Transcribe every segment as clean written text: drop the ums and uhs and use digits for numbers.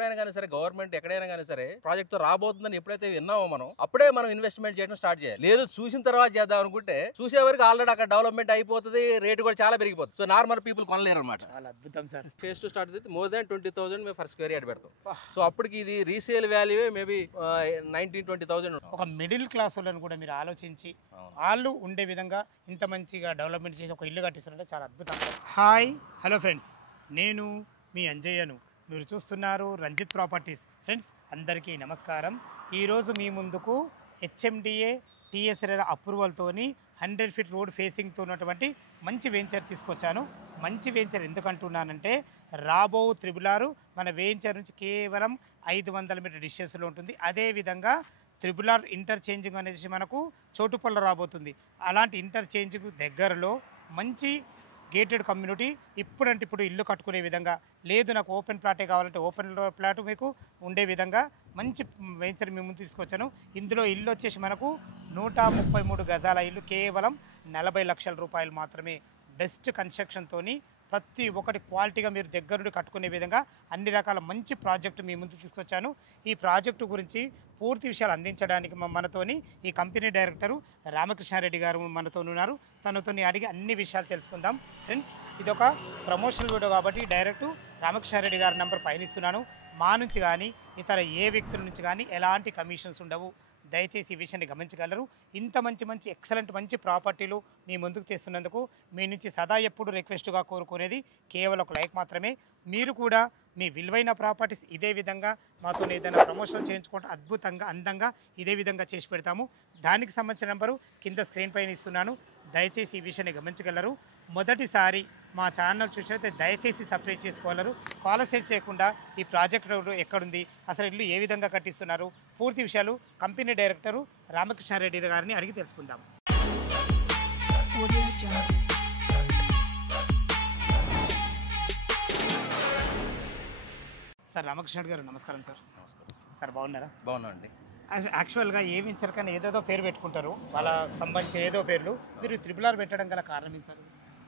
ఎప్పుడైనా కానీ సరే గవర్నమెంట్ ఎక్కడైనా కానీ సరే ప్రాజెక్ట్ తో రాబోతుందని ఎప్పుడైతే విన్నామో మనం అప్పుడే మనం ఇన్వెస్ట్మెంట్ చేయడం స్టార్ట్ చేయాలి. లేదు చూసిన తర్వాత చేద్దాం అనుకుంటే చూసే వరకు ఆల్రెడీ అక్కడ డెవలప్మెంట్ అయిపోతుంది, రేటు కూడా చాలా పెరిగిపోతుంది. సో నార్మల్ పీపుల్ కొనలేరు అనమాట. చాలా అద్భుతం sir. Face to start more than 20,000 మేము ఫర్ స్క్వేర్ యార్డ్ పెడతాం. సో అప్పటికి ఇది రీసేల్ వాల్యూ మేబీ 19-20,000. ఒక మిడిల్ క్లాస్ వాళ్ళని కూడా మీరు ఆలోచించి వాళ్ళు ఉండే విధంగా ఇంత మంచిగా డెవలప్మెంట్ చేసి ఒక ఇల్లు కట్టిస్తుంటే చాలా అద్భుతం. హాయ్ హలో ఫ్రెండ్స్, నేను మీ అంజయ్యను. మీరు చూస్తున్నారు రంజిత్ ప్రాపర్టీస్. ఫ్రెండ్స్ అందరికీ నమస్కారం. ఈరోజు మీ ముందుకు హెచ్ఎండిఏ టీఎస్ఆర్ అప్రూవల్తోని 100 ఫీట్ రోడ్ ఫేసింగ్తో ఉన్నటువంటి మంచి వెంచర్ తీసుకొచ్చాను. మంచి వెంచర్ ఎందుకంటున్నానంటే రాబో త్రిబులారు మన వెంచర్ నుంచి కేవలం 500 మీటర్ డిస్టెన్స్లో ఉంటుంది. అదేవిధంగా త్రిబులార్ ఇంటర్చేంజింగ్ అనేసి మనకు చోటుపల్లి రాబోతుంది. అలాంటి ఇంటర్చేంజింగ్ దగ్గరలో మంచి గేటెడ్ కమ్యూనిటీ ఇప్పుడంటే ఇప్పుడు ఇల్లు కట్టుకునే విధంగా, లేదు నాకు ఓపెన్ ప్లాటే కావాలంటే ఓపెన్ ప్లాట్ మీకు ఉండే విధంగా మంచి వెంచర్ మీ ముందు తీసుకొచ్చాను. ఇందులో ఇల్లు వచ్చేసి మనకు 133 గజాల ఇల్లు కేవలం 40 లక్షల రూపాయలు మాత్రమే. బెస్ట్ కన్స్ట్రక్షన్తోని ప్రతి ఒక్కటి క్వాలిటీగా మీరు దగ్గర నుండి కట్టుకునే విధంగా అన్ని రకాల మంచి ప్రాజెక్టు మీ ముందు తీసుకొచ్చాను. ఈ ప్రాజెక్టు గురించి పూర్తి విషయాలు అందించడానికి మనతోని ఈ కంపెనీ డైరెక్టరు రామకృష్ణారెడ్డి గారు మనతో ఉన్నారు. తనతోని అడిగి అన్ని విషయాలు తెలుసుకుందాం. ఫ్రెండ్స్ ఇది ఒక ప్రమోషనల్ వీడియో కాబట్టి డైరెక్ట్ రామకృష్ణారెడ్డి గారి నెంబర్ పైన ఇస్తున్నాను. మా నుంచి కానీ ఇతర ఏ వ్యక్తుల నుంచి కానీ ఎలాంటి కమిషన్స్ ఉండవు. దయచేసి ఈ విషయాన్ని గమనించగలరు. ఇంత మంచి ఎక్సలెంట్ మంచి ప్రాపర్టీలు మీ ముందుకు తెస్తున్నందుకు మీ నుంచి సదా ఎప్పుడు రిక్వెస్ట్గా కోరుకునేది కేవలం ఒక లైక్ మాత్రమే. మీరు కూడా మీ విలువైన ప్రాపర్టీస్ ఇదే విధంగా మాతో ఏదైనా ప్రమోషన్ చేయించుకుంటే అద్భుతంగా అందంగా ఇదే విధంగా చేసి పెడతాము. దానికి సంబంధించిన నెంబరు కింద స్క్రీన్ పైన ఇస్తున్నాను. దయచేసి ఈ విషయాన్ని గమనించగలరు. మొదటిసారి మా ఛానల్ చూసినట్లయితే దయచేసి సబ్స్క్రైబ్ చేసుకోగలరు. కాలసేజ్ చేయకుండా ఈ ప్రాజెక్ట్ ఎక్కడుంది, అసలు ఇల్లు ఏ విధంగా కట్టిస్తున్నారు, పూర్తి విషయాలు కంపెనీ డైరెక్టరు రామకృష్ణారెడ్డి గారిని అడిగి తెలుసుకుందాం. సార్ రామకృష్ణారెడ్డి గారు నమస్కారం సార్. సార్ బాగున్నారా? బాగున్నా అండి. యాక్చువల్గా ఏ వెంచర్ కన్నా ఏదేదో పేరు పెట్టుకుంటారు, వాళ్ళ సంబంధించిన ఏదో పేర్లు. మీరు త్రిబులార్ పెట్టడం గల కారణం ఏంటి సార్?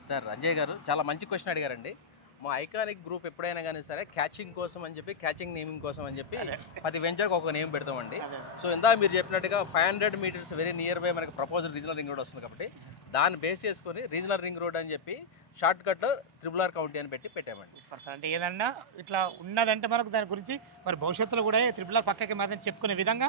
సార్ అజయ్ గారు చాలా మంచి క్వశ్చన్ అడిగారండి. మా ఐకానిక్ గ్రూప్ ఎప్పుడైనా కానీ సరే క్యాచింగ్ కోసం అని చెప్పి, క్యాచింగ్ నేమింగ్ కోసం అని చెప్పి ప్రతి వెంచర్కి ఒక నేమ్ పెడతామండి. సో ఇందాక మీరు చెప్పినట్టుగా 500 మీటర్స్ వెరీ నియర్ బై మనకి ప్రపోజల్ రీజనల్ రింగ్ రోడ్ వస్తుంది కాబట్టి దాన్ని బేస్ చేసుకొని రీజనల్ రింగ్ రోడ్ అని చెప్పి షార్ట్ కట్లో త్రిబులార్ కౌంటీ అని పెట్టామండి. అంటే ఏదన్నా ఇట్లా ఉన్నదంటే మనకు దాని గురించి మరి భవిష్యత్తులో కూడా త్రిబులార్ పక్కకి మాత్రం చెప్పుకునే విధంగా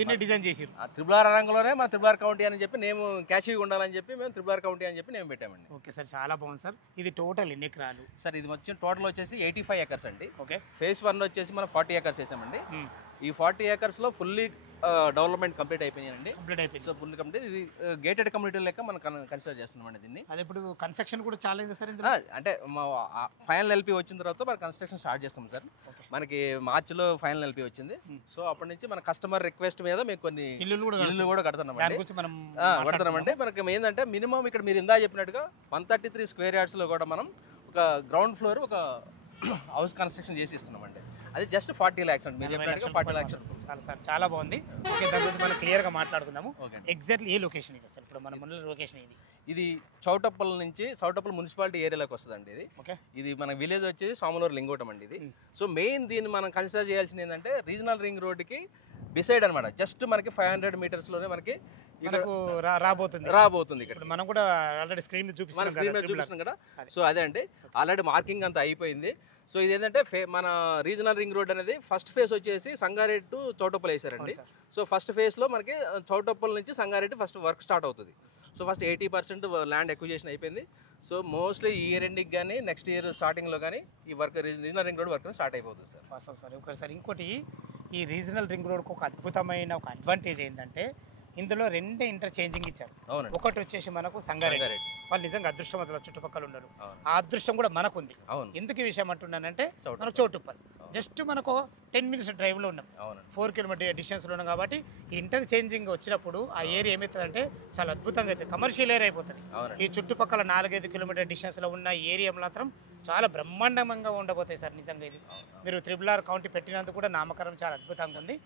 దీన్ని డిజైన్ చేసి త్రిబులార్ రంగంలోనే మా త్రిబులార్ కౌంటీ అని చెప్పి నేమ్ క్యాచీగా ఉండాలని చెప్పి మేము త్రిబులార్ కౌంటీ అని చెప్పి నేమ్ పెట్టామండి. ఓకే సార్, చాలా బాగుంది సార్. ఇది టోటల్ ఎన్ని ఎకరాలు సార్? ఇది వచ్చి టోటల్ వచ్చేసి 85 ఎకర్స్ అండి. ఓకే. ఫేజ్ 1 వచ్చేసి మనం 40 ఎకర్స్ వేసామండి. ఈ 40 ఎకర్స్లో ఫుల్లీ డెవలప్మెంట్ కంప్లీట్ అయిపోయిందండి. So full complete. ఇది గేటెడ్ కమ్యూనిటీ లెక్క మనం కన్సిడర్ చేస్తున్నామండి దీన్ని. అది ఇప్పుడు కన్స్ట్రక్షన్ కూడా చాలా ఉంది సార్. అంటే మా ఫైనల్ ఎల్పీ వచ్చిన తర్వాత మనం కన్స్ట్రక్షన్ స్టార్ట్ చేస్తాం సార్. మనకి మార్చిలో ఫైనల్ ఎల్పీ వచ్చింది. సో అప్పటి నుంచి మన కస్టమర్ రిక్వెస్ట్ మీద మేము కొన్ని ఇల్లు కూడా కడుతున్నామండి. మనకి ఏంటంటే మినిమం ఇక్కడ మీరు ఇందా చెప్పినట్టుగా 133 స్క్వేర్ యార్డ్స్లో కూడా మనం ఒక గ్రౌండ్ ఫ్లోర్ ఒక హౌస్ కన్స్ట్రక్షన్ చేసి ఇస్తున్నామండి. అది జస్ట్ 40 lakhs అండి. మీరు చెప్పినట్టుగా 40 lakhs. చాలా సార్, చాలా బాగుంది. ఓకే, దాని గురించి మనం క్లియర్గా మాట్లాడుకుందాము. ఎగ్జాక్ట్లీ ఏ లొకేషన్ ఇది అసలు? ఇప్పుడు మన ముందు లొకేషన్ ఇది చౌటప్పల్ నుంచి చౌటప్పల్ మున్సిపాలిటీ ఏరియాలోకి వస్తుందండి. ఇది ఓకే. ఇది మన విలేజ్ వచ్చేసి సామలూరు లింగోటం అండి ఇది. సో మెయిన్ దీన్ని మనం కన్సిడర్ చేయాల్సింది ఏంటంటే రీజనల్ రింగ్ రోడ్డుకి బిసైడ్ అనమాట. జస్ట్ మనకి 500 మీటర్స్లోనే మనకి రాబోతుంది. ఇక్కడ మనం కూడా ఆల్రెడీ స్క్రీన్ చూపిస్తున్నాం కదా. సో అదే అండి, ఆల్రెడీ మార్కింగ్ అంతా అయిపోయింది. సో ఇది ఏంటంటే మన రీజనల్ రింగ్ రోడ్ అనేది ఫస్ట్ ఫేజ్ వచ్చేసి సంగారెడ్డి టు చౌటప్పల్ వేసారండి. సో ఫస్ట్ ఫేజ్లో మనకి చౌటప్పల్ నుంచి సంగారెడ్డి ఫస్ట్ వర్క్ స్టార్ట్ అవుతుంది. సో ఫస్ట్ 80% ల్యాండ్ ఎక్విజిషన్ అయిపోయింది. సో మోస్ట్లీ ఈ ఇయర్ ఎండింగ్ కానీ నెక్స్ట్ ఇయర్ స్టార్టింగ్లో కానీ ఈ work regional ring road work start అయిపోతుంది సార్. వాస్తవం సార్. ఒకసారి ఇంకోటి, ఈ రీజనల్ రింగ్ రోడ్కి ఒక అద్భుతమైన ఒక అడ్వాంటేజ్ ఏంటంటే ఇందులో 2 ఇంటర్చేంజింగ్ ఇచ్చారు. ఒకటి వచ్చేసి మనకు సంగారెడ్డి, వాళ్ళు నిజంగా అదృష్టవంతులు చుట్టుపక్కల ఉన్నారు. ఆ అదృష్టం కూడా మనకు ఉంది. ఎందుకు ఈ విషయం అంటున్నానంటే మనకు చౌటుప్పల్ జస్ట్ మనకు 10 minutes డ్రైవ్లో ఉన్నాం, 4 kilometer డిస్టెన్స్లో ఉన్నాం. కాబట్టి ఈ ఇంటర్చేంజింగ్ వచ్చినప్పుడు ఆ ఏరియా ఏమవుతుందంటే చాలా అద్భుతంగా అయితే కమర్షియల్ ఏరియా అయిపోతుంది. ఈ చుట్టుపక్కల 4-5 kilometer డిస్టెన్స్లో ఉన్న ఏరియా మాత్రం చాలా బ్రహ్మాండంగా ఉండబోతాయి సార్. నిజంగా ఇది మీరు త్రిబులార్ కౌంటీ పెట్టినందుకు కూడా నామకరణం చాలా అద్భుతంగా ఉంది.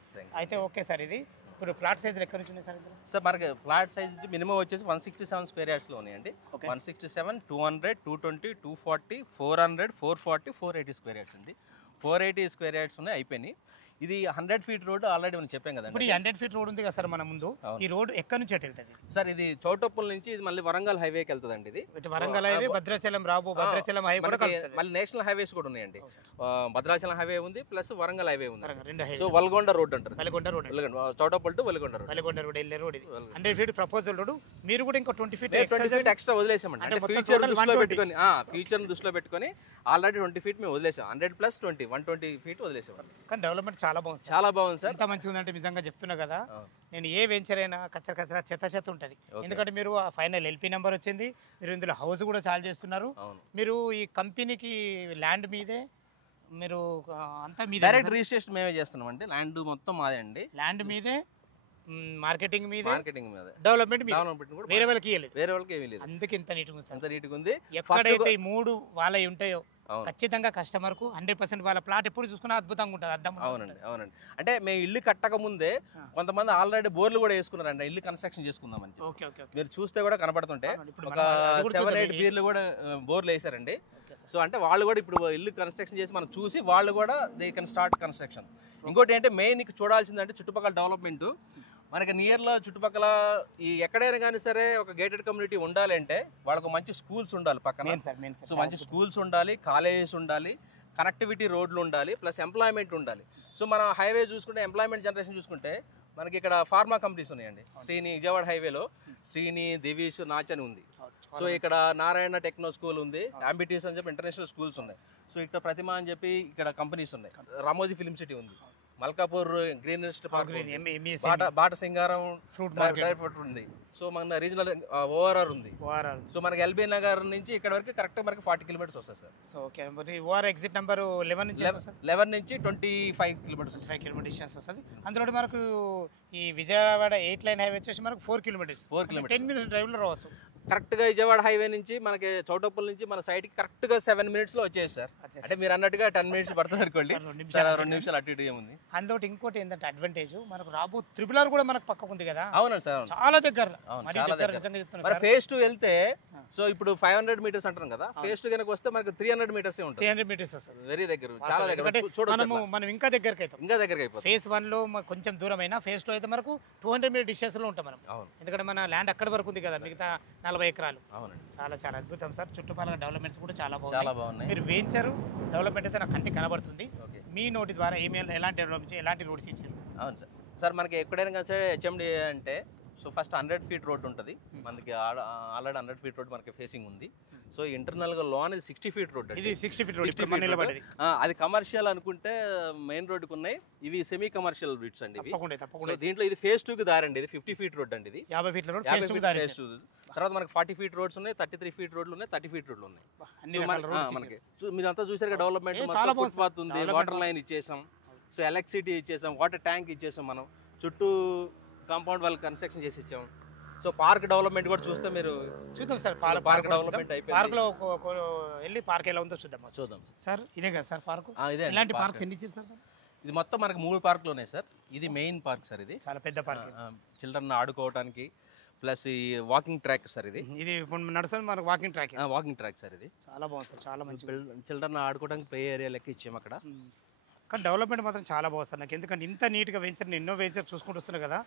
అయితే ఓకే సార్, ఇది ఇప్పుడు ఫ్లాట్ సైజ్ ఎక్కడి నుంచి ఉన్నాయి సార్? సార్ మనకి ఫ్లాట్ సైజ్ మినిమం వచ్చేసి 167 స్క్వేర్ యార్డ్స్లో ఉన్నాయండి. 167, 200, 220, 240, 400, 440, 480 స్క్వేర్ యార్డ్స్ అండి. 480 స్క్వేర్ యార్డ్స్ ఉన్నాయి, అయిపోయినాయి. ఇది 100 ఫీట్ రోడ్ ఆల్రెడీ మనం చెప్పాం కదా. ఇప్పుడు ఈ 100 ఫీట్ రోడ్ ఉంది కదా సార్ మన ముందు, ఈ రోడ్ ఎక్కడి నుంచి ఎటు వెళ్తుంది సార్? ఇది చౌటప్పల్ నుంచి ఇది మళ్ళీ వరంగల్ హైవేకి వెళ్తుందండి. ఇది ఇటు వరంగల్ హైవే, భద్రాచలం భద్రాచలం హైవే కూడా కలుపుతుంది. మళ్ళీ నేషనల్ హైవేస్ కూడా ఉన్నాయండి. భద్రాచలం హైవే ఉంది, ప్లస్ వరంగల్ హైవే ఉంది. రెండు హైవే. సో వల్గొండ రోడ్ అంటారు. Valigonda road, Choutuppal to Valigonda road. Valigonda road వెళ్ళే రోడ్ ఇది 100 ఫీట్ ప్రపోజల్ రోడ్. మీరు కూడా ఇంకో 20 ఫీట్ ఎక్స్ట్రా వదిలేసామండి. అంటే ఫ్యూచర్ దృష్టిలో పెట్టుకొని, ఫ్యూచర్ దృష్టిలో పెట్టుకొని ఆల్రెడీ 20 ఫీట్ మేము వదిలేసాం. 100 + 20 120 ఫీట్ వదిలేసాం. కానీ డెవలప్మెంట్ చాలా బాగుంది, చాలా బాగుంది సార్. ఎంత మంచిగా ఉందంటే నిజంగా చెప్తున్నా కదా, నేను ఏ వెంచర్ అయినా కచ్చర చెత్త ఉంటుంది. ఎందుకంటే మీరు ఫైనల్ ఎల్పీ నెంబర్ వచ్చింది, మీరు ఇందులో హౌస్ కూడా చాలు చేస్తున్నారు. మీరు ఈ కంపెనీకి ల్యాండ్ మీదే మీరు అంతా మీద డైరెక్ట్ రిజిస్ట్రేషన్ మేమే చేస్తున్నాం అండి. ల్యాండ్ మొత్తం మాదే అండి. ల్యాండ్ మీదే, మార్కెటింగ్ మీద, మీద డెవలప్మెంట్ కూడా వేరే వాళ్ళకి ఇవ్వలేదు. వేరే వాళ్ళకి ఏమీ లేదు. అందుకే ఇంత నీట్గా ఉంది, అంత నీట్గా ఉంది. ఎక్కడైతే ఈ 3 వాళ్ళవి ఉంటాయో ఖచ్చితంగా కస్టమర్ కు 100% వాళ్ళ ప్లాట్ ఎప్పుడు చూసుకున్నా అద్భుతంగా ఉంటుంది, అర్థం. అవునండి. అంటే మేము ఇల్లు కట్టక ముందే కొంతమంది ఆల్రెడీ బోర్లు కూడా వేసుకున్నారండి, ఇల్లు కన్స్ట్రక్షన్ చేసుకుందామని. మీరు చూస్తే కూడా కనపడుతుంటే ఒక 7-8 బీర్లు కూడా బోర్లు వేసారండి. సో అంటే వాళ్ళు కూడా ఇప్పుడు ఇల్లు కన్స్ట్రక్షన్ చేసి మనం చూసి వాళ్ళు కూడా దే కెన్ స్టార్ట్ కన్స్ట్రక్షన్. ఇంకోటి ఏంటంటే మెయిన్ చూడాల్సిందంటే చుట్టుపక్కల డెవలప్మెంట్. మనకి నియర్లో చుట్టుపక్కల ఈ ఎక్కడైనా కానీ సరే ఒక గేటెడ్ కమ్యూనిటీ ఉండాలి అంటే వాళ్ళకు మంచి స్కూల్స్ ఉండాలి పక్కన. సో మంచి స్కూల్స్ ఉండాలి, కాలేజెస్ ఉండాలి, కనెక్టివిటీ రోడ్లు ఉండాలి, ప్లస్ ఎంప్లాయ్మెంట్ ఉండాలి. సో మన హైవే చూసుకుంటే ఎంప్లాయ్మెంట్ జనరేషన్ చూసుకుంటే మనకి ఇక్కడ ఫార్మా కంపెనీస్ ఉన్నాయండి. శ్రీని విజయవాడ హైవేలో శ్రీని, దివీష్, నాచ్ అని ఉంది. సో ఇక్కడ నారాయణ టెక్నో స్కూల్ ఉంది, అంబిటీస్ అని చెప్పి ఇంటర్నేషనల్ స్కూల్స్ ఉన్నాయి. సో ఇక్కడ ప్రతిమ అని చెప్పి ఇక్కడ కంపెనీస్ ఉన్నాయి. రామోజీ ఫిల్మ్ సిటీ ఉంది, Malkapur green park, Bata Singaram fruit market ఉంది. సో మన రీజనల్ ఓఆర్ఆర్ ఉంది. సో మనకి ఎల్బీ నగర్ నుంచి ఇక్కడ వరకు కరెక్ట్ మనకి 40 కిలోమీటర్స్ వస్తుంది sir. So okay, OR exit number 11 నుంచి 25 కిలోమీటర్స్, 5 కిలోమీటర్స్ డిస్టెన్స్ వస్తుంది. అందులో మనకు ఈ విజయవాడ 8 లైన్ హైవే వచ్చేసి మనకు 4 కిలోమీటర్స్, 10 మినిట్స్ డ్రైవ్ లో రావచ్చు. కరెక్ట్ గా విజయవాడ హైవే నుంచి మనకి చౌటప్పల్ నుంచి మన సైడ్ కి కరెక్ట్ గా 7 మినిట్స్ లో వచ్చేది సార్. అంటే మీరు అన్నట్టుగా 10 మినిట్స్ పడుతుంది అనుకోండి, 2 నిమిషాలు అటు ఇటు ఏముంది. అందులో ఇంకోటి ఏంటంటే అడ్వాంటేజ్ మనకు రాబో త్రిబుల్ ఆర్ కూడా మనకు పక్కకు ఉంది కదా. అవునండి సార్, చాలా దగ్గర. ఫేజ్ 2 వెళ్తే సో ఇప్పుడు 500 మీటర్స్ అంటాం కదా, ఫేజ్ 2 కనుక వస్తే మనకు 300 మీటర్స్ ఉంటుంది. 300 మీటర్స్ వస్తుంది, వెరీ దగ్గర, చాలా దగ్గర. మనం ఇంకా దగ్గరికి అయిపోతాం. ఫేజ్ 1 లో కొంచెం దూరం అయినా ఫేజ్ 2 అయితే మనకు 200 మీటర్ డిస్టెన్స్ లో ఉంటాం మనం. ఎందుకంటే మన ల్యాండ్ అక్కడ వరకు ఉంది కదా, మిగతా 40 ఎకరాలు. చాలా చాలా అద్భుతం సార్. చుట్టుపక్కల డెవలప్మెంట్స్ కూడా చాలా బాగున్నాయి. మీరు వెంచర్ డెవలప్మెంట్ అయితే నాకు కంటికి కనబడుతుంది. మీ నోటి ద్వారా ఎలాంటి డెవలప్మెంట్, ఎలాంటి రోడ్స్ ఇచ్చారు? అవును సార్. సార్ మనకి ఎక్కడైనా కానీ సరే హెచ్ఎండి అంటే సో ఫస్ట్ 100 ఫీట్ రోడ్ ఉంటుంది మనకి. ఆల్రెడీ 100 ఫీట్ రోడ్ మనకి ఫేసింగ్ ఉంది. సో ఇంటర్నల్ గా లోన్ 60 ఫీట్ రోడ్. ఇది 60 ఫీట్ రోడ్ ఇప్పుడు మన నిలబడేది. అది కమర్షియల్ అనుకుంటే మెయిన్ రోడ్డుకు ఉన్నాయి, ఇవి సెమీ కమర్షియల్ బిట్స్ అండి. సో దీంట్లో ఇది ఫేజ్ 2 కి దారండి. ఇది 50 ఫీట్ రోడ్ అండి. ఇది 50 ఫీట్ రోడ్ ఫేజ్ 2 కి దారి. తర్వాత మనకి 40 ఫీట్ రోడ్స్ ఉన్నాయి, 33 ఫీట్ రోడ్లు ఉన్నాయి, 30 ఫీట్ రోడ్లు ఉన్నాయి. మనకి మీరంతా చూసారు డెవలప్మెంట్, ఫుట్పాత్ ఉంది, వాటర్ లైన్ ఇచ్చేసాం, సో ఎలక్ట్రిసిటీ ఇచ్చేసాం, వాటర్ ట్యాంక్ ఇచ్చేసాం, మనం చుట్టూ కాంపౌండ్ వాళ్ళు కన్స్ట్రక్షన్ చేసి ఇచ్చాం. సో పార్క్ డెవలప్మెంట్ కూడా చూస్తే మీరు చూద్దాం సార్. పార్క్ డెవలప్మెంట్ అయిపోయింది. పార్క్ లో వెళ్ళి పార్క్ ఎలా ఉందో చూద్దాం సార్. ఇదే కదా సార్ పార్క్? ఇలాంటి పార్క్స్ ఎన్ని ఇచ్చారు సార్? ఇది మొత్తం మనకు 3 పార్కులు ఉన్నాయి సార్. ఇది మెయిన్ పార్క్ సార్. ఇది చాలా పెద్ద పార్క్, చిల్డ్రన్ ఆడుకోవడానికి ప్లస్ ఈ వాకింగ్ ట్రాక్ సార్. ఇది నడుస్తుంది మనకు వాకింగ్ ట్రాక్ సార్. ఇది చాలా బాగుంది సార్, చాలా మంచి. చిల్డ్రన్ ఆడుకోవడానికి ప్లే ఏరియా లెక్క ఇచ్చాము అక్కడ. కానీ డెవలప్మెంట్ మాత్రం చాలా బాగుంది సార్. నాకు ఎందుకంటే ఇంత నీట్గా వెంచర్, నేను ఎన్నో వెంచర్ చూసుకుంటూ వస్తున్నాను కదా,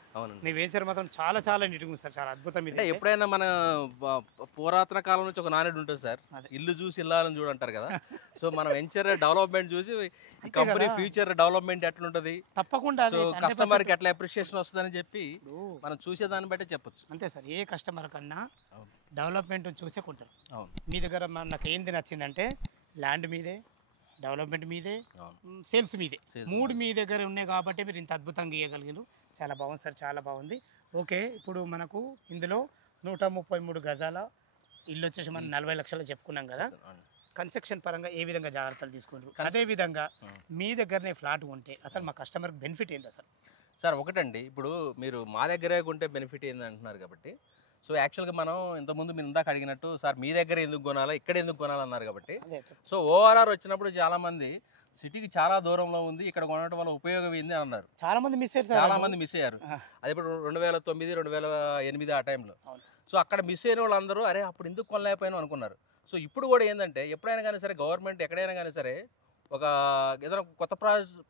నీ వెంచర్ మాత్రం చాలా చాలా నీట్గా ఉంది సార్, చాలా అద్భుతం. ఇది ఎప్పుడైనా మన పురాతన కాలం నుంచి ఒక నానుడి ఉంటుంది సార్, ఇల్లు చూసి ఇల్లాలని చూడంటారు కదా. సో మన వెంచర్ డెవలప్మెంట్ చూసి కంపెనీ ఫ్యూచర్ డెవలప్మెంట్ ఎట్లుంటది తప్పకుండా, సో కస్టమర్ కి ఎట్లా అప్రిషియేషన్ వస్తుందని చెప్పి మనం చూసేదాన్ని బట్టి చెప్పొచ్చు. అంతే సార్, ఏ కస్టమర్ కన్నా డెవలప్మెంట్ చూసే కొంటారు. మీ దగ్గర నాకు ఏంది నచ్చిందంటే ల్యాండ్ మీదే, డెవలప్మెంట్ మీదే, సేల్స్ మీదే, 3 మీ దగ్గర ఉన్నాయి కాబట్టి మీరు ఇంత అద్భుతంగా ఇవ్వగలిగారు. చాలా బాగుంది సార్, చాలా బాగుంది. ఓకే, ఇప్పుడు మనకు ఇందులో 133 గజాల ఇల్లు వచ్చేసి మనం 40 లక్షలు చెప్పుకున్నాం కదా. కన్స్ట్రక్షన్ పరంగా ఏ విధంగా జాగ్రత్తలు తీసుకుంటారు? అదేవిధంగా మీ దగ్గరనే ఫ్లాట్ ఉంటే అసలు మా కస్టమర్కి బెనిఫిట్ ఏంది అసలు? సార్ ఒకటండి, ఇప్పుడు మీరు మా దగ్గరే కొంటే బెనిఫిట్ ఏంది అంటున్నారు కాబట్టి, సో యాక్చువల్గా మనం ఇంతకుముందు మీరు ఇందాక అడిగినట్టు సార్ మీ దగ్గర ఎందుకు కొనాలా, ఇక్కడ ఎందుకు కొనాలన్నారు కాబట్టి, సో ఓఆర్ఆర్ వచ్చినప్పుడు చాలామంది సిటీకి చాలా దూరంలో ఉంది, ఇక్కడ కొనడం వల్ల ఉపయోగం ఏంది అన్నారు. చాలా మంది మిస్ అయ్యారు. అది ఇప్పుడు 2009, 2008 ఆ టైంలో. సో అక్కడ మిస్ అయిన వాళ్ళందరూ అరే అప్పుడు ఎందుకు కొనలేకపోయాను అనుకున్నారు. సో ఇప్పుడు కూడా ఏంటంటే ఎప్పుడైనా కానీ సరే గవర్నమెంట్ ఎక్కడైనా కానీ సరే ఒక ఏదైనా కొత్త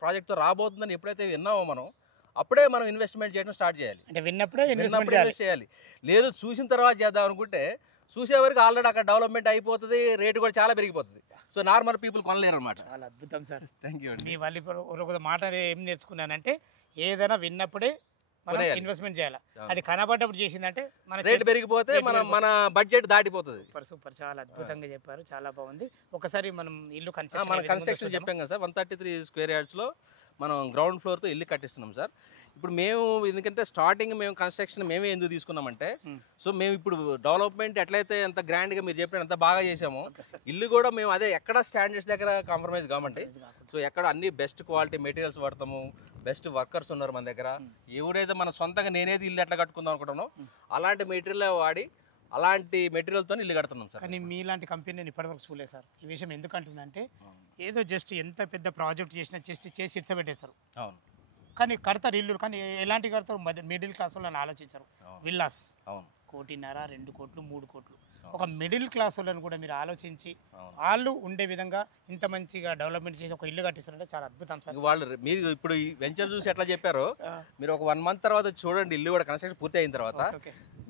ప్రాజెక్ట్తో రాబోతుందని ఎప్పుడైతే విన్నామో మనం అప్పుడే మనం ఇన్వెస్ట్మెంట్ చేయడం స్టార్ట్ చేయాలి. అంటే విన్నప్పుడే ఇన్వెస్ట్ చేయాలి. లేదు చూసిన తర్వాత చేద్దాం అనుకుంటే చూసేవరకు ఆల్రెడీ అక్కడ డెవలప్మెంట్ అయిపోతుంది, రేటు కూడా చాలా పెరిగిపోతుంది. సో నార్మల్ పీపుల్ కొనలేరు అనమాట. చాలా అద్భుతం సార్. థ్యాంక్ యూ అండి. మీ వాళ్ళు ఒక మాట ఏం నేర్చుకున్నానంటే ఏదైనా విన్నప్పుడే మనం ఇన్వెస్ట్మెంట్ చేయాలి. అది కనబడ్డప్పుడు చేసిందంటే మన రేట్ పెరిగిపోతే మన బడ్జెట్ దాటిపోతుంది. సూపర్ సూపర్, చాలా అద్భుతంగా చెప్పారు, చాలా బాగుంది. ఒకసారి మనం ఇల్లు మన కన్స్ట్రక్షన్ చెప్పాం కదా సార్, 133 స్క్వేర్ యార్డ్స్లో మనం గ్రౌండ్ ఫ్లోర్తో ఇల్లు కట్టిస్తున్నాం సార్. ఇప్పుడు మేము ఎందుకంటే స్టార్టింగ్ మేము కన్స్ట్రక్షన్ మేమే ఎందుకు తీసుకున్నామంటే, సో మేము ఇప్పుడు డెవలప్మెంట్ ఎట్లయితే ఎంత గ్రాండ్గా మీరు చెప్పిన ఎంత బాగా చేసామో ఇల్లు కూడా మేము అదే ఎక్కడ స్టాండర్డ్స్ దగ్గర కాంప్రమైజ్ కామండి. సో ఎక్కడ అన్ని బెస్ట్ క్వాలిటీ మెటీరియల్స్ వాడతాము, బెస్ట్ వర్కర్స్ ఉన్నారు మన దగ్గర. ఎవరైతే మన సొంతంగా నేనేది ఇల్లు ఎట్లా కట్టుకుందాం అనుకుంటున్నాం అలాంటి మెటీరియల్ వాడి అలాంటి మెటీరియల్తో ఇల్లు కడుతున్నాం సార్. కానీ మీలాంటి కంపెనీ నేను ఇప్పటివరకు చూడలేదు సార్. ఈ విషయం ఎందుకు అంటున్నానంటే ఏదో జస్ట్ ఎంత పెద్ద ప్రాజెక్ట్ చేసినా చేసి ఇడ్సబెట్టేస్తారు. అవును, కానీ కడతారు ఇల్లు, కానీ ఎలాంటి కడతారు? మిడిల్ క్లాస్ వాళ్ళని ఆలోచించారు. విల్లాస్ 1.5 2 కోట్లు 3 కోట్లు. ఒక మిడిల్ క్లాస్ వాళ్ళని కూడా మీరు ఆలోచించి వాళ్ళు ఉండే విధంగా ఇంత మంచిగా డెవలప్మెంట్ చేసి ఒక ఇల్లు కట్టిస్తారంటే చాలా అద్భుతం సార్. వాళ్ళు మీరు ఇప్పుడు ఈ వెంచర్ చూసి ఎట్లా చెప్పారో మీరు ఒక 1 మంత్ తర్వాత చూడండి, ఇల్లు కూడా కన్స్ట్రక్షన్ పూర్తి అయిన తర్వాత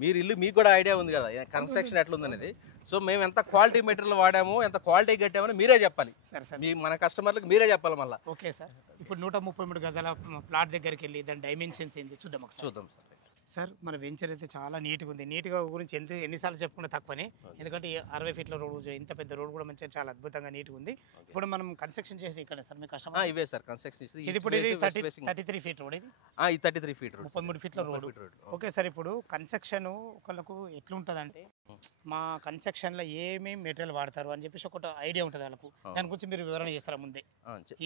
మీరు ఇల్లు మీకు కూడా ఐడియా ఉంది కదా కన్స్ట్రక్షన్ ఎట్లుందనేది. సో మేము ఎంత క్వాలిటీ మెటీరియల్ వాడామో ఎంత క్వాలిటీ కట్టామని మీరే చెప్పాలి సార్. సార్ మన కస్టమర్లకు మీరే చెప్పాలి మళ్ళీ. ఓకే సార్, ఇప్పుడు 133 గజాల ప్లాట్ దగ్గరికి వెళ్ళి దాని డైమెన్షన్స్ ఏంటి చూద్దాం ఒకసారి. చూద్దాం సార్. సార్ మన వెంచర్ అయితే చాలా నీట్గా ఉంది. నీట్గా గురించి ఎన్నిసార్లు చెప్పుకుంటే తక్కువనే, ఎందుకంటే 60 ఫీట్ల రోడ్, ఇంత పెద్ద రోడ్ కూడా మంచిగా చాలా అద్భుతంగా నీట్గా ఉంది. ఇప్పుడు మనం కన్స్ట్రక్షన్ చేసేది ఇక్కడ సార్ మీ కస్టమర్ ఇవే సార్ కన్స్ట్రక్షన్ ఇది. ఇప్పుడు ఇది 33 ఫీట్ రోడ్, ఇది 33 ఫీట్ రోడ్, 33 ఫీట్ల రోడ్. ఓకే సార్, ఇప్పుడు కన్స్ట్రక్షన్ ఒకళ్ళకు ఎట్లుంటుందంటే మా కన్స్ట్రక్షన్లో ఏమేమి మెటీరియల్ వాడతారు అని చెప్పేసి ఒక ఐడియా ఉంటుంది వాళ్ళకు. దాని గురించి మీరు వివరణ చేస్తారా ముందే?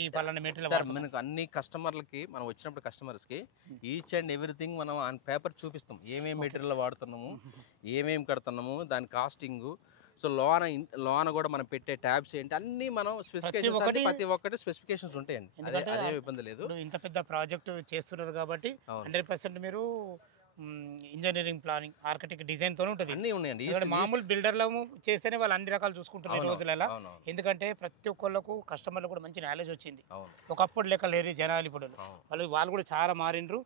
ఈ పలానా మెటీరియల్ మనకు అన్ని కస్టమర్లకి మనం వచ్చినప్పుడు కస్టమర్స్కి ఈచ్ అండ్ ఎవ్రీథింగ్ మనం ఆన్ పేపర్ చూపిస్తాం. ఏమేమి మెటీరియల్ వాడుతున్నాము, ఏమేమి కడుతున్నాము, దాని కాస్టింగ్. సో లోన కూడా మనం పెట్టే ట్యాబ్స్ ఏంటి అన్ని మనం స్పెసిఫికేషన్స్, ప్రతి ఒక్కటి స్పెసిఫికేషన్స్ ఉంటాయండి. అదే ఇబ్బంది లేదు. ఇంత పెద్ద ప్రాజెక్ట్ చేస్తున్నారు కాబట్టి 100% మీరు ఇంజనీరింగ్, ప్లానింగ్, ఆర్కిటెక్ట్, డిజైన్ తోనే ఉంటుంది. అన్నీ ఉన్నాయండి. మామూలు బిల్డర్లు చేస్తేనే వాళ్ళు అన్ని రకాలు చూసుకుంటున్నారు ఈ రోజులలో. ఎందుకంటే ప్రతి ఒక్కళ్ళకు కస్టమర్లు కూడా మంచి నాలెడ్జ్ వచ్చింది. ఒకప్పుడు లెక్క లేరు జనాలు, ఇప్పుడు వాళ్ళు కూడా చాలా మారిండ్రు.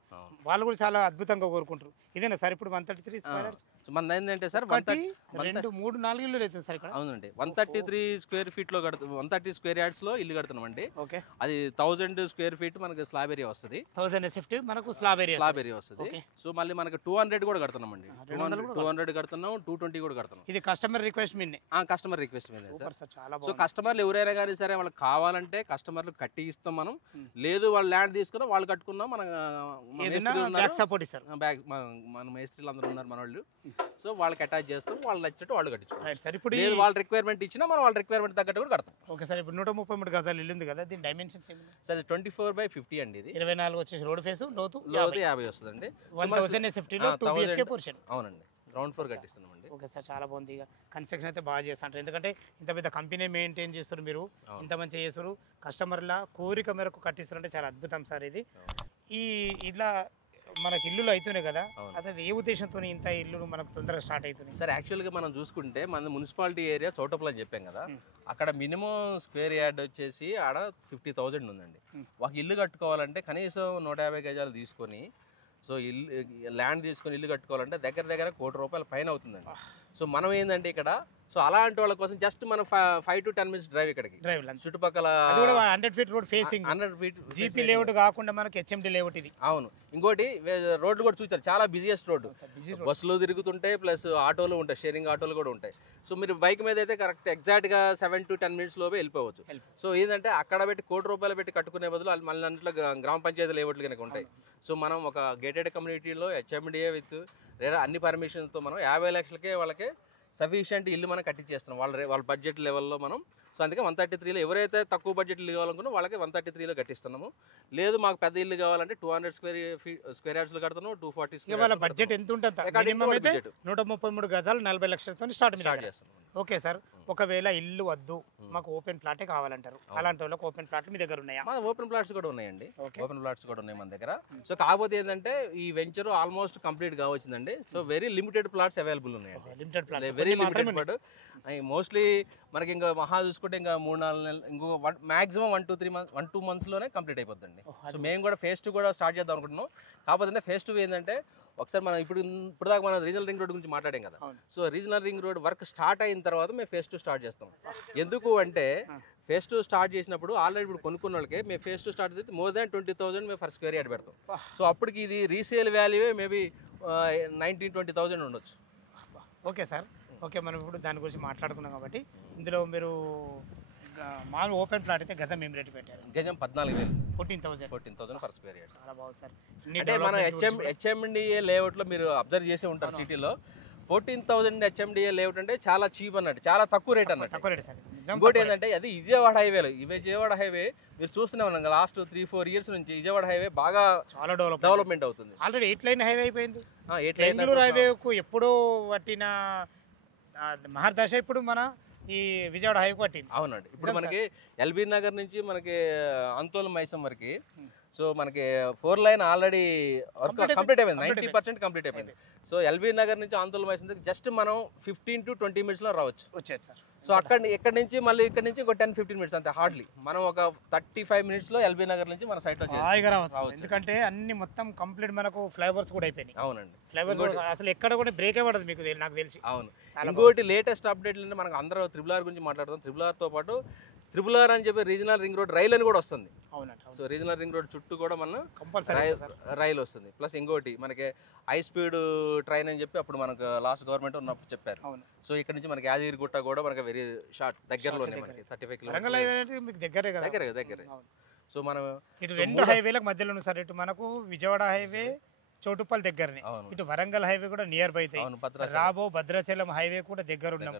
వాళ్ళు కూడా చాలా అద్భుతంగా కోరుకుంటారు. ఇదేనా సార్ ఇప్పుడు 133 స్క్వేర్ యార్డ్స్? మన ఏంటంటే సార్ 2 3 4 ఇల్లు అవుతుంది సార్ ఇక్కడ. అవునండి, 133 స్క్వేర్ ఫీట్ లో 130 స్క్వేర్ యార్డ్స్ లో ఇల్లు కడుతున్నాం అండి. ఓకే, అది 1000 స్క్వేర్ ఫీట్ మనకి స్లాబ్ ఏరియా వస్తుంది. 1000 SFT మనకు స్లాబ్ ఏరియా వస్తుంది. సో మళ్ళీ మనకి 200 కూడా కడుతున్నాం అండి. 200 కడుతున్నాం, 220 కూడా కడుతున్నాం. ఇది కస్టమర్ రిక్వెస్ట్ మీద. కస్టమర్ రిక్వెస్ట్ మీద సార్. చాలా సో కస్టమర్లు ఎవరైనా కానీ సరే వాళ్ళకి కావాలంటే కస్టమర్లు కట్టి ఇస్తాం మనం. లేదు వాళ్ళు ల్యాండ్ తీసుకున్నాం, వాళ్ళు కట్టుకున్నాం, మన సపోర్ట్ ఇస్తారు. మన మేస్త్రీలు అందరూ ఉన్నారు మన వాళ్ళు. సో వాళ్ళకి అటాచ్ చేస్తాం, వాళ్ళు నచ్చినట్టు వాళ్ళు కట్టించుకోవాలి సార్. ఇప్పుడు వాళ్ళ రిక్వైర్మెంట్ ఇచ్చినా మనం వాళ్ళ రిక్వైర్మెంట్ తగ్గట్టు కూడా కడతాం. ఓకే సార్, ఇప్పుడు 133 గజాలు ఇల్లు ఉంది కదా, దీని డైమెన్షన్స్ ఏంటి సార్? 24/50 అండి. ఇది 24 వచ్చేసి రోడ్ ఫేస్, లోతు 50 వస్తుందండి. 1000 SFT లో 2 BHK పోర్షన్. అవునండి, గ్రౌండ్ ఫ్లోర్ కట్టిస్తున్నామండి. ఓకే సార్, చాలా బాగుంది. ఇక కన్స్ట్రక్షన్ అయితే బాగా చేస్తుంటారు, ఎందుకంటే ఇంత పెద్ద కంపెనీ మెయింటైన్ చేస్తారు మీరు, ఇంత మంచిగా చేస్తారు, కస్టమర్ల కోరిక మేరకు కట్టిస్తారంటే చాలా అద్భుతం సార్. ఇది ఇట్లా మనకి ఇల్లులు అవుతున్నాయి కదా, అసలు ఏ ఉద్దేశంతో ఇంత ఇల్లు మనకు తొందరగా స్టార్ట్ అవుతున్నాయి సార్? యాక్చువల్గా మనం చూసుకుంటే మన మున్సిపాలిటీ ఏరియా చౌటప్పల్ అని చెప్పాం కదా, అక్కడ మినిమం స్క్వేర్ యార్డ్ వచ్చేసి ఆడ 50,000 ఉందండి. ఒక ఇల్లు కట్టుకోవాలంటే కనీసం 150 గజాలు తీసుకొని, సో ఇల్లు ల్యాండ్ తీసుకొని ఇల్లు కట్టుకోవాలంటే దగ్గర దగ్గర ₹1,00,00,000 పైన అవుతుందండి. సో మనం ఏంటంటే ఇక్కడ సో అలాంటి వాళ్ళ కోసం జస్ట్ మనం 5 to 10 minutes డ్రైవ్ ఇక్కడికి చుట్టుపక్కల 100 feet road facing, 100 feet GP layout కాకుండా మనకి HMD లేఅవుట్ ఇది. అవును, ఇంకోటి రోడ్లు కూడా చూసారు, చాలా బిజియెస్ట్ రోడ్డు. బస్సులు తిరుగుతుంటాయి, ప్లస్ ఆటోలు ఉంటాయి, షేరింగ్ ఆటోలు కూడా ఉంటాయి. సో మీరు బైక్ మీద అయితే కరెక్ట్ ఎగ్జాక్ట్గా 7 to 10 minutes లోపే వెళ్ళిపోవచ్చు. సో ఏంటంటే అక్కడ పెట్టి ₹1,00,00,000 పెట్టి కట్టుకునే బదులు మళ్ళీ అన్నింటిలో గ్రామ పంచాయతీ లేఅవుట్లు కనుక ఉంటాయి. సో మనం ఒక గేటెడ్ కమ్యూనిటీలో HMDA విత్ అన్ని పర్మిషన్స్తో మనం 50 లక్షలకే వాళ్ళకి సఫిషియంట్ ఇల్లు మనం కట్టించేస్తున్నాం వాళ్ళ బడ్జెట్ లెవెల్లో మనం. సో అందుకే 133లో ఎవరైతే తక్కువ బడ్జెట్ ఇల్లు కావాలనుకున్నా వాళ్ళకి 133లో కట్టిస్తున్నాము. లేదు మాకు పెద్ద ఇల్లు కావాలంటే 200 స్క్వేర్ యార్డ్స్లో కడుతున్నాం, 240 వాళ్ళ బడ్జెట్ ఎంత ఉంటుంది? 133 గజాలు 40 లక్షలతో స్టార్ట్ చేస్తున్నాం. ఓకే సార్, ఒకవేళ ఇల్లు వద్దు మాకు ఓపెన్ ప్లాటే కావాలంటారు, అలాంటి వాళ్ళకి ఓపెన్ ప్లాట్లు మీ దగ్గర ఉన్నాయా? మా ఓపెన్ ప్లాట్స్ కూడా ఉన్నాయండి, ఓపెన్ ప్లాట్స్ కూడా ఉన్నాయి మన దగ్గర. సో కాకపోతే ఏంటంటే ఈ వెంచర్ ఆల్మోస్ట్ కంప్లీట్ కావచ్చిందండి. So very limited plots available ఉన్నాయండి, limited plots, very limited plot. Mostly మనకి ఇంకా మహా చూసుకుంటే ఇంకా 3-4 నెలలు, ఇంకో మాక్సిమం 1-2 మంత్స్లోనే కంప్లీట్ అయిపోతుందండి. సో మేము కూడా ఫేజ్ 2 కూడా స్టార్ట్ చేద్దాం అనుకుంటున్నాం. కాకపోతే ఫేజ్ 2 ఏంటంటే ఒకసారి మనం ఇప్పుడు దాకా మనం రీజనల్ రింగ్ రోడ్ గురించి మాట్లాడాం కదా. So regional ring road work start అయిన తర్వాత మేము ఫేజ్ 2 స్టార్ట్ చేస్తాం. ఎందుకు అంటే ఫేజ్ 2 స్టార్ట్ చేసినప్పుడు ఆల్రెడీ ఇప్పుడు కొనుక్కున్న వాళ్ళకి మేము ఫేజ్ 2 స్టార్ట్ చేస్తే మోర్ దాన్ 20,000 మేము ఫర్ స్క్వేర్ యార్డ్ పెడతాం. సో అప్పటికి ఇది రీసేల్ వాల్యూ మేబీ 19-20,000 ఉండొచ్చు. ఓకే సార్, ఓకే, మనం ఇప్పుడు దాని గురించి మాట్లాడుకున్నాం కాబట్టి ఇందులో మీరు మామూలు ఓపెన్ ప్లాట్ అయితే గజం ఏం రేటు పెట్టారు? గజం 14,000, 14,000 ఫర్ స్క్వేర్ యార్డ్. చాలా బాగుంది సార్. అంటే మన హెచ్ఎండిఏ లేఅవుట్లో మీరు అబ్జర్వ్ చేసే ఉంటారు సిటీలో 14,000 హెచ్ఎండిఏ లేఅవుట్ అంటే చాలా చీప్ అన్నట్టు, చాలా తక్కువ రేట్ అన్నట్టు. తక్కువ రేట్ సార్. ఇంకోటి ఏంటంటే అది విజయవాడ హైవేలో, విజయవాడ హైవే మీరు చూస్తూనే ఉన్నాం లాస్ట్ 3-4 ఇయర్స్ నుంచి విజయవాడ హైవే బాగా చాలా డెవలప్మెంట్ అవుతుంది. ఆల్రెడీ 8 లైన్ హైవే అయిపోయింది. 8 లైన్ బెంగళూరు హైవేకు ఎప్పుడో పట్టిన మహర్దశ ఇప్పుడు మన ఈ విజయవాడ హైవే పట్టింది. అవునండి, ఇప్పుడు మనకి ఎల్బీ నగర్ నుంచి మనకి అంతోల్ మైసం వరకు సో మనకి 4 లైన్ ఆల్రెడీ కంప్లీట్ అయిపోయింది, 90% కంప్లీట్ అయిపోయింది. సో ఎల్బీ నగర్ నుంచి ఆందోళన మైసం జస్ట్ మనం 15-20 మినిట్స్లో రావచ్చు వచ్చేది సార్. సో ఇక్కడ నుంచి మళ్ళీ ఇక్కడ నుంచి ఇంకో 10-15 మినిట్స్ అంతే హార్డ్లీ. మనం ఒక 35 మినిట్స్లో ఎల్బీ నగర్ నుంచి మన సైట్లో రావచ్చు. ఎందుకంటే అన్ని మొత్తం కంప్లీట్ మనకు ఫ్లైఓవర్స్ కూడా అయిపోయినాయి. అవునండి, ఫ్లైఓవర్స్ అసలు ఎక్కడ కూడా బ్రేక్ అవ్వదు మీకు నాకు తెలిసి. అవును. ఇంకోటి లేటెస్ట్ అప్డేట్లు అంటే మనకు అందరూ RRR గురించి మాట్లాడుతాం. RRRతో పాటు RRR అని చెప్పి రీజనల్ రింగ్ రోడ్ రైల్ అని కూడా వస్తుంది. సో రీజనల్ రింగ్ రోడ్ చుట్టూ కూడా మన రైలు వస్తుంది. ప్లస్ ఇంకోటి మనకి హై స్పీడ్ ట్రైన్ అని చెప్పి అప్పుడు మనకు లాస్ట్ గవర్నమెంట్ ఉన్నప్పుడు చెప్పారు. సో ఇక్కడ నుంచి మనకి యాదగిరిగుట్ట కూడా మనకి వెరీ షార్ట్ దగ్గరలోనే, మనకి 35 కిలోమీటర్స్ దగ్గరే. సో మనం ఇటు 2 హైవేలకు మధ్యలో ఉంది సార్. ఇటు మనకు విజయవాడ హైవే చోటుపల్లి దగ్గరనే, ఇటు వరంగల్ హైవే కూడా నియర్ బై, రాబో భద్రాచలం హైవే కూడా దగ్గర ఉన్నాం.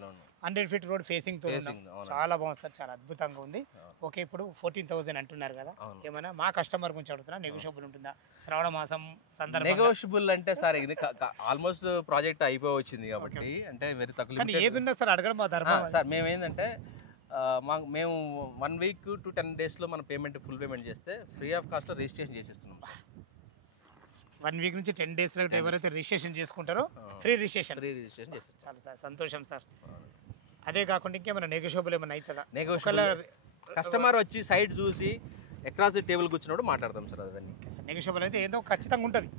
100 ఫీట్ రోడ్ ఫేసింగ్ తో ఉన్నాం. చాలా బాగుంది సార్, చాలా అద్భుతంగా ఉంది. ఓకే, ఇప్పుడు 14,000 అంటున్నారు కదా, ఏమైనా మా కస్టమర్ గురించి అడుగుతున్నా, నెగోషియబుల్ ఉంటుందా? శ్రావణ మాసం సందర్భంగా నెగోషియబుల్ అంటే సార్ ఇది ఆల్మోస్ట్ ప్రాజెక్ట్ అయిపోయి వచ్చింది కాబట్టి అంటే వెరీ తక్కువ ఏదున్నా సార్ అడగడం మా ధర్మం సార్. మేము ఏంటంటే మేము 1 వీక్ to 10 డేస్లో మన ఫుల్ పేమెంట్ చేస్తే ఫ్రీ ఆఫ్ కాస్ట్లో రిజిస్ట్రేషన్ చేసేస్తున్నాం. 1 వీక్ నుంచి 10 డేస్ ఎవరైతే రిజిస్ట్రేషన్ చేసుకుంటారో ఫ్రీ రిజిస్ట్రేషన్ చేసేస్తాం. చాలా సార్ సంతోషం సార్. అదే కాకుండా ఇంకేమైనా నెగోషియబుల్ ఏమైనా అవుతుందా? కస్టమర్ వచ్చి సైట్ చూసి అక్రాస్ ది టేబుల్ కూర్చున్నప్పుడు మాట్లాడతాం సార్. అవన్నీ నెగోషియబుల్ అయితే ఏదో ఖచ్చితంగా ఉంటుంది.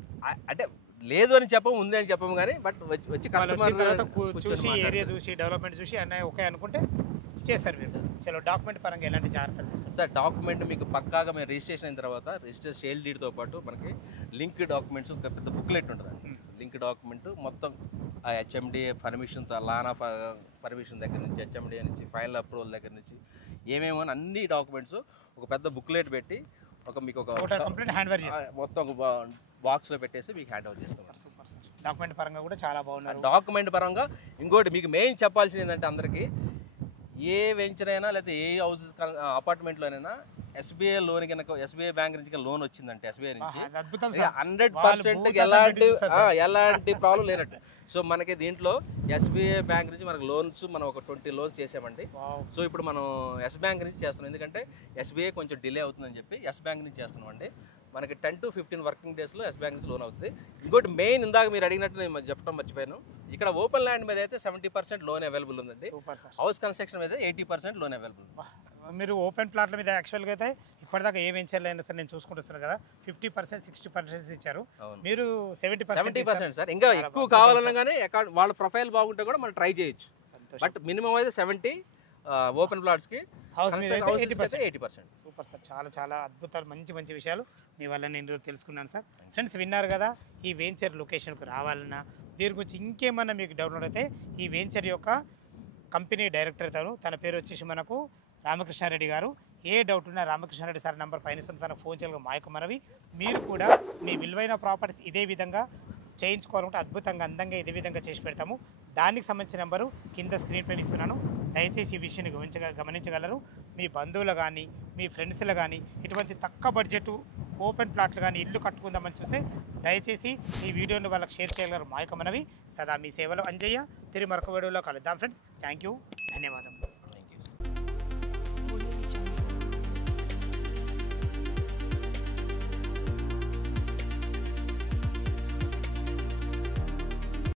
అంటే లేదు అని చెప్పము, ఉంది అని చెప్పము, కానీ బట్ వచ్చి కస్టమర్ తర్వాత చూసి ఏరియా చూసి డెవలప్మెంట్ చూసి అన్నయ్య ఓకే అనుకుంటే చేస్తారు మీరు. చలో డాక్యుమెంట్ పరంగా ఎలాంటి జాగ్రత్తలు తీసుకుంటారు సార్? డాక్యుమెంట్ మీకు పక్కాగా మేము రిజిస్ట్రేషన్ అయిన తర్వాత రిజిస్టర్ సేల్ డీడ్తో పాటు మనకి లింక్ డాక్యుమెంట్స్ ఒక పెద్ద బుక్లెట్ ఉంటుంది. లింక్ డాక్యుమెంట్ మొత్తం హెచ్ఎండిఏ పర్మిషన్, లానా పర్మిషన్ దగ్గర నుంచి, హెచ్ఎండిఏ నుంచి, ఫైనల్ అప్రూవల్ దగ్గర నుంచి ఏమేమో అన్ని డాక్యుమెంట్స్ ఒక పెద్ద బుక్లెట్ పెట్టి మీకు ఒక కంప్లీట్ హ్యాండ్ ఓవర్ చేస్తారు. మొత్తం ఒక బాక్స్లో పెట్టేసి మీకు హ్యాండ్ ఓవర్ చేస్తాం. Super sir. డాక్యుమెంట్ పరంగా కూడా చాలా బాగున్నారు. డాక్యుమెంట్ పరంగా ఇంకోటి మీకు మెయిన్ చెప్పాల్సింది ఏంటంటే అందరికీ ఏ వెంచర్ అయినా లేకపోతే ఏ హౌసెస్ అపార్ట్మెంట్లోనైనా SBI లోన్ కనుక SBI బ్యాంక్ నుంచి లోన్ వచ్చిందంటే SBI నుంచి 100% ఎలాంటి ప్రాబ్లం లేనట్టు. సో మనకి దీంట్లో SBI బ్యాంక్ నుంచి మనకు లోన్స్ మనం ఒక 20 లోన్స్ చేసామండి. సో ఇప్పుడు మనం ఎస్ బ్యాంక్ నుంచి చేస్తున్నాం, ఎందుకంటే SBI కొంచెం డిలే అవుతుందని చెప్పి ఎస్ బ్యాంక్ నుంచి చేస్తున్నాం అండి. మనకి 10 to 15 వర్కింగ్ డేస్లో ఎస్ బ్యాంక్ నుంచి లోన్ అవుతుంది. ఇంకోటి మెయిన్ ఇందాక మీరు అడిగినట్టు నేను చెప్పడం మర్చిపోయాను, ఇక్కడ ఓపెన్ ల్యాండ్ మీద అయితే 70% లోన్ అవైలబుల్ ఉందండి. హౌస్ కన్స్ట్రక్షన్ మీద 80% లోన్ అవైలబుల్. మీరు ఓపెన్ ప్లాట్ల మీద యాక్చువల్గా అయితే ఇప్పటిదాకా ఏ వెంచర్లు అయినా సార్ నేను చూసుకుంటున్నాను కదా 50%, 60% ఇచ్చారు, మీరు 70% సార్. ఇంకా ఎక్కువ కావాలన్నా కానీ వాళ్ళ ప్రొఫైల్ బాగుంటే కూడా మనం ట్రై చేయొచ్చు. బట్ మినిమం అయితే 70 ఓపెన్ ప్లాట్స్కి, హౌస్ మీద 80%. సూపర్ సార్, చాలా చాలా అద్భుతాలు, మంచి మంచి విషయాలు మీ వల్ల నేను తెలుసుకున్నాను సార్. ఫ్రెండ్స్ విన్నారు కదా, ఈ వెంచర్ లొకేషన్కు రావాలన్నా దీని గురించి ఇంకేమన్నా మీకు డౌన్లోడ్ అయితే ఈ వెంచర్ యొక్క కంపెనీ డైరెక్టర్ తన పేరు వచ్చేసి మనకు రామకృష్ణారెడ్డి గారు. ఏ డౌట్ ఉన్నా రామకృష్ణారెడ్డి సార్ నెంబర్ పైన తనకు ఫోన్ చేయగల మాయకు మనవి. మీరు కూడా మీ విలువైన ప్రాపర్టీస్ ఇదే విధంగా చేయించుకోవాలంటే అద్భుతంగా అందంగా ఇదే విధంగా చేసి పెడతాము. దానికి సంబంధించిన నెంబరు కింద స్క్రీన్ పైన ఇస్తున్నాను, దయచేసి ఈ విషయాన్ని గమనించగలరు. మీ బంధువులు కానీ మీ ఫ్రెండ్స్లు కానీ ఇటువంటి తక్కువ బడ్జెట్ ఓపెన్ ప్లాట్లు కానీ ఇల్లు కట్టుకుందామని చూస్తే దయచేసి ఈ వీడియోని వాళ్ళకి షేర్ చేయగలరు మా యొక్క మనవి. సదా మీ సేవలో అంజయ్య. తిరిగి మరొక వీడియోలో కలుద్దాం ఫ్రెండ్స్. థ్యాంక్ యూ, ధన్యవాదం.